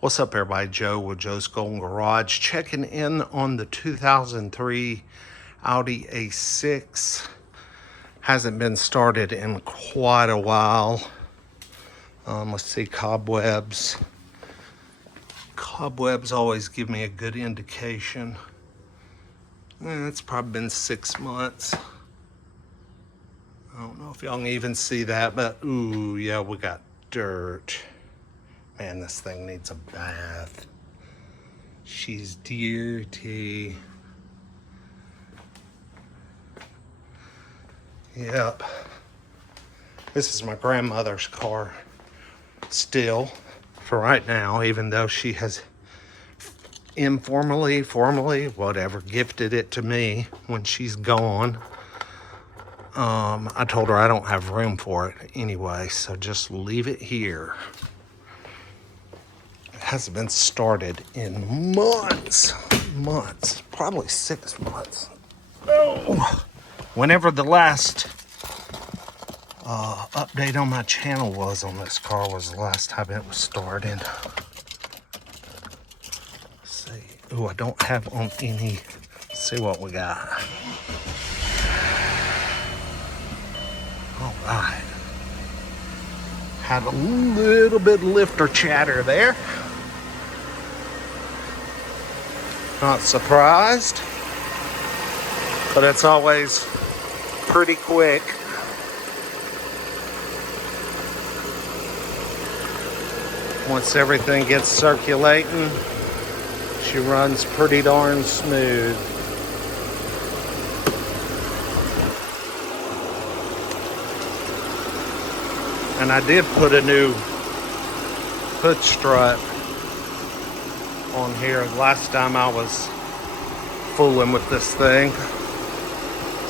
What's up, everybody? Joe with Joe's Golden Garage, checking in on the 2003 Audi A6. Hasn't been started in quite a while. Let's see, cobwebs. Cobwebs always give me a good indication. It's probably been 6 months. I don't know if y'all can even see that, but ooh, yeah, we got dirt. Man, this thing needs a bath. She's dirty. Yep. This is my grandmother's car still for right now, even though she has informally, formally, whatever, gifted it to me when she's gone. I told her I don't have room for it anyway, so just leave it here. Hasn't been started in months, probably 6 months. Oh, whenever the last update on my channel was on this car was the last time it was started. Let's see. Oh, I don't have on any. Let's see what we got. All right. Had a little bit of lifter chatter there. Not surprised, but it's always pretty quick. Once everything gets circulating, she runs pretty darn smooth. And I did put a new hood strut on here last time I was fooling with this thing.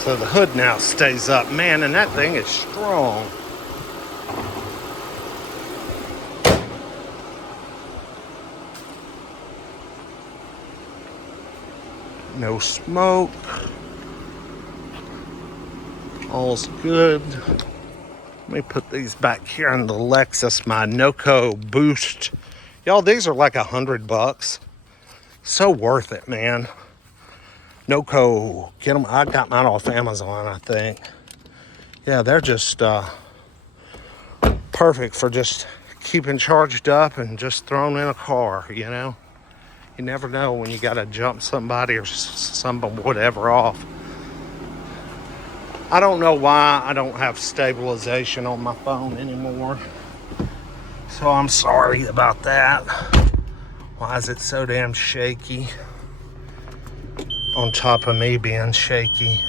So the hood now stays up. Man, and that thing is strong. No smoke. All's good. Let me put these back here in the Lexus, my Noco Boost. Y'all, these are like $100. So worth it, man. Noco, get them. I got mine off Amazon, I think. Yeah, they're just perfect for just keeping charged up and just thrown in a car, you know? You never know when you got to jump somebody or somebody, whatever, off. I don't know why I don't have stabilization on my phone anymore. So I'm sorry about that. Why is it so damn shaky? On top of me being shaky.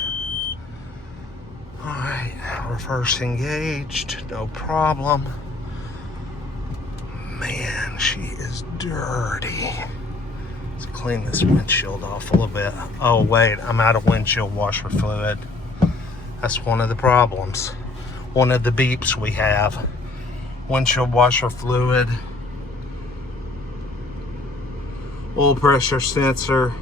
Alright, reverse engaged, no problem. Man, she is dirty. Let's clean this windshield off a little bit. Oh wait, I'm out of windshield washer fluid. That's one of the problems. One of the beeps we have. Windshield washer fluid, oil pressure sensor.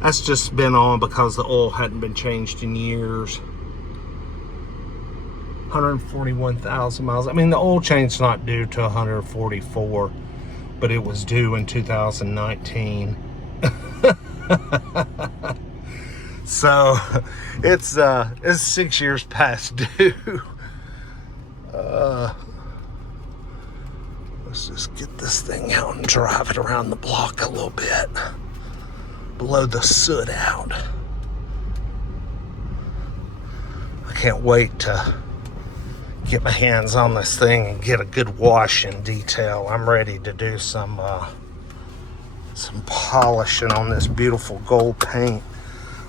That's just been on because the oil hadn't been changed in years. 141,000 miles. I mean, the oil change's not due to 144, but it was due in 2019. So it's 6 years past due. Let's just get this thing out and drive it around the block a little bit. Blow the soot out. I can't wait to get my hands on this thing and get a good wash in detail. I'm ready to do some polishing on this beautiful gold paint.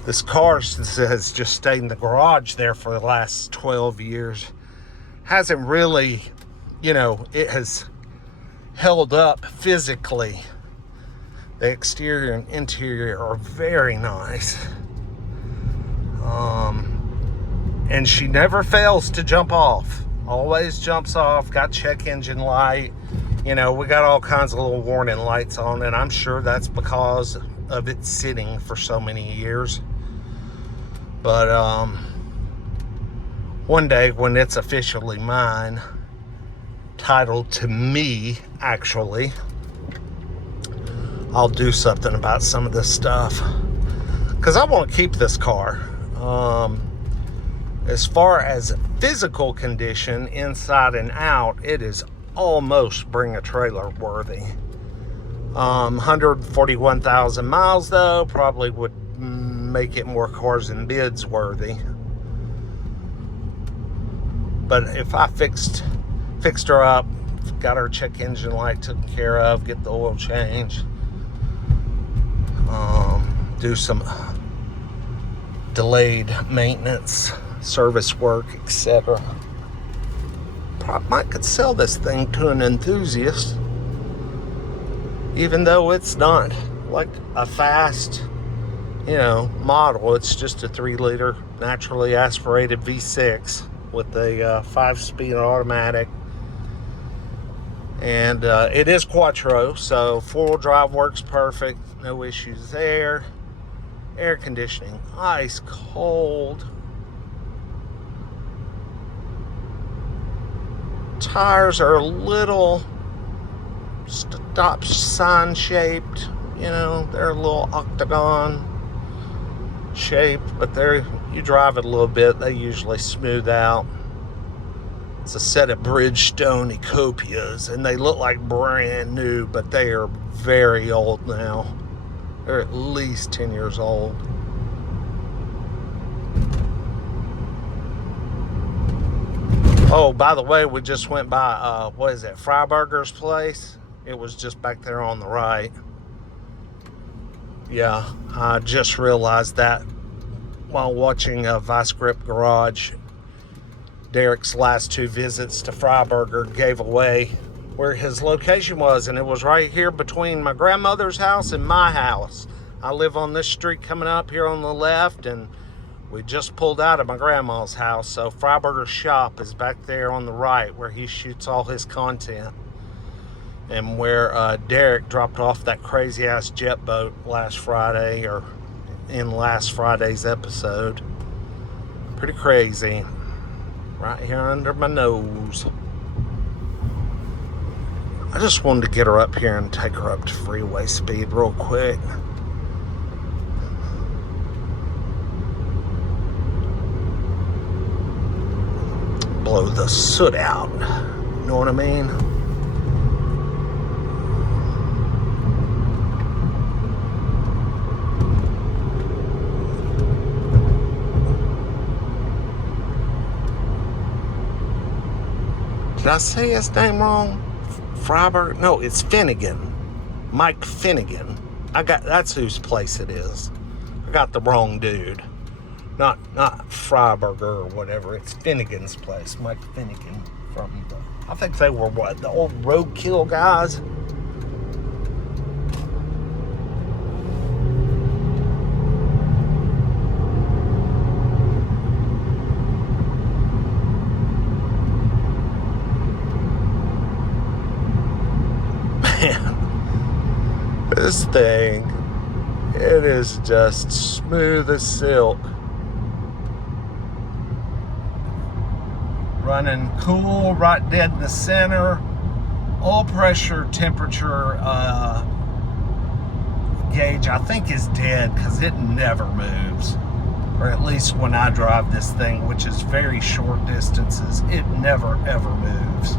This car has just stayed in the garage there for the last 12 years. Hasn't really, you know, it has held up physically. The exterior and interior are very nice. And she never fails to jump off. Always jumps off. Got check engine light. You know, we got all kinds of little warning lights on, and I'm sure that's because of it sitting for so many years. But one day when it's officially mine, titled to me, actually, I'll do something about some of this stuff, because I want to keep this car. As far as physical condition, inside and out, it is almost bring a trailer worthy. 141,000 miles though, probably would make it more cars and bids worthy. But if I fixed her up, got her check engine light taken care of, get the oil change, do some delayed maintenance, service work, etc. Might could sell this thing to an enthusiast, even though it's not like a fast, model. It's just a 3-liter naturally aspirated V6 with a 5-speed automatic, and it is quattro, so 4-wheel drive works perfect, no issues there. Air conditioning, ice cold. Tires are a little stop sign shaped, they're a little octagon shaped, but you drive it a little bit, they usually smooth out. It's a set of Bridgestone Ecopias, and they look like brand new, but they are very old now. They're at least 10 years old. Oh, by the way, we just went by, Freiburger's place. It was just back there on the right. Yeah, I just realized that while watching Vice Grip Garage. Derek's last 2 visits to Freiburger gave away where his location was, and it was right here between my grandmother's house and my house. I live on this street coming up here on the left, and we just pulled out of my grandma's house, so Freiburger's shop is back there on the right where he shoots all his content, and where Derek dropped off that crazy ass jet boat last Friday, or in last Friday's episode. Pretty crazy. Right here under my nose. I just wanted to get her up here and take her up to freeway speed real quick. Blow the soot out. You know what I mean? Did I say his name wrong? Freiberg? No, it's Finnegan. Mike Finnegan. That's whose place it is. I got the wrong dude. Not Freiberger or whatever. It's Finnegan's place. Mike Finnegan I think they were the old roadkill guys. This thing, it is just smooth as silk. Running cool, right dead in the center. Oil pressure, temperature gauge, I think is dead because it never moves. Or at least when I drive this thing, which is very short distances, it never ever moves.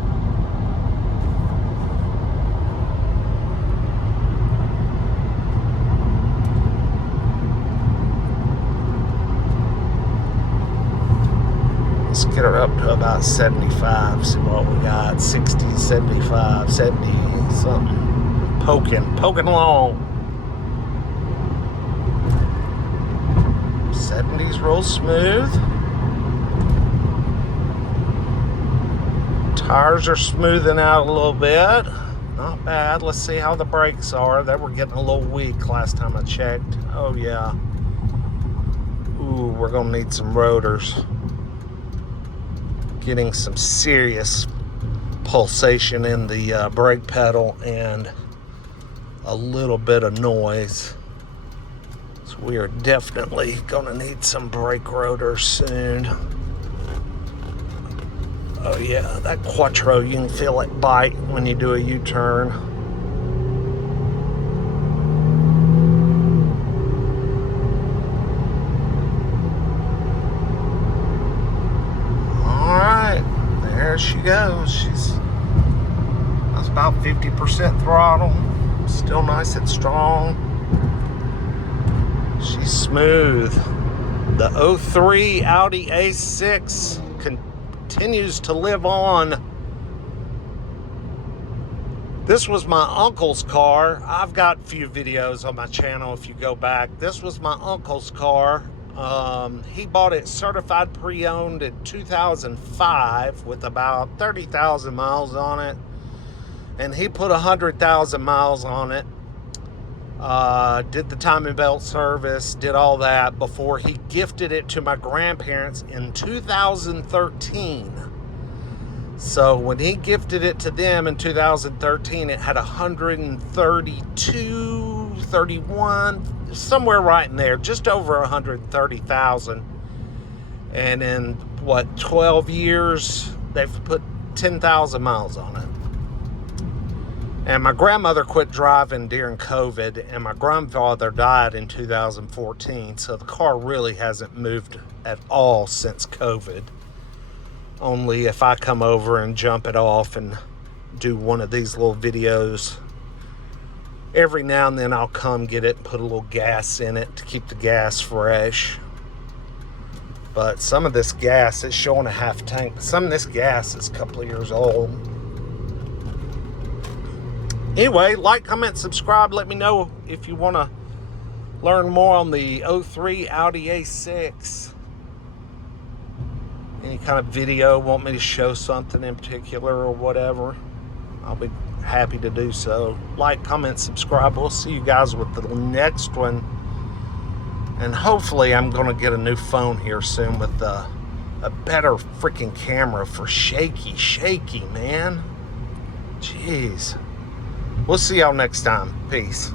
Let's get her up to about 75, see what we got. 60, 75, 70 something. Poking along. 70's real smooth. Tires are smoothing out a little bit. Not bad. Let's see how the brakes are. They were getting a little weak last time I checked. Oh yeah. Ooh, we're gonna need some rotors. Getting some serious pulsation in the brake pedal and a little bit of noise. So we are definitely gonna need some brake rotors soon. Oh yeah, that Quattro, you can feel it bite when you do a U-turn. there she goes. That's about 50% throttle. Still nice and strong. She's smooth. The 03 Audi A6 continues to live on. This was my uncle's car. I've got a few videos on my channel if you go back. This was my uncle's car. He bought it certified pre-owned in 2005 with about 30,000 miles on it. And he put 100,000 miles on it. Did the timing belt service, did all that before he gifted it to my grandparents in 2013. So when he gifted it to them in 2013, it had 132, 31, somewhere right in there, just over 130,000. And in what, 12 years, they've put 10,000 miles on it. And my grandmother quit driving during COVID, and my grandfather died in 2014. So the car really hasn't moved at all since COVID. Only if I come over and jump it off and do one of these little videos. Every now and then I'll come get it and put a little gas in it to keep the gas fresh. But some of this gas is showing a half tank. Some of this gas is a couple of years old. Anyway, like, comment, subscribe. Let me know if you want to learn more on the 03 Audi A6. Any kind of video, want me to show something in particular or whatever, I'll be happy to do so. Like, comment, subscribe. We'll see you guys with the next one. And hopefully I'm going to get a new phone here soon with a better freaking camera for shaky, man. Jeez. We'll see y'all next time. Peace.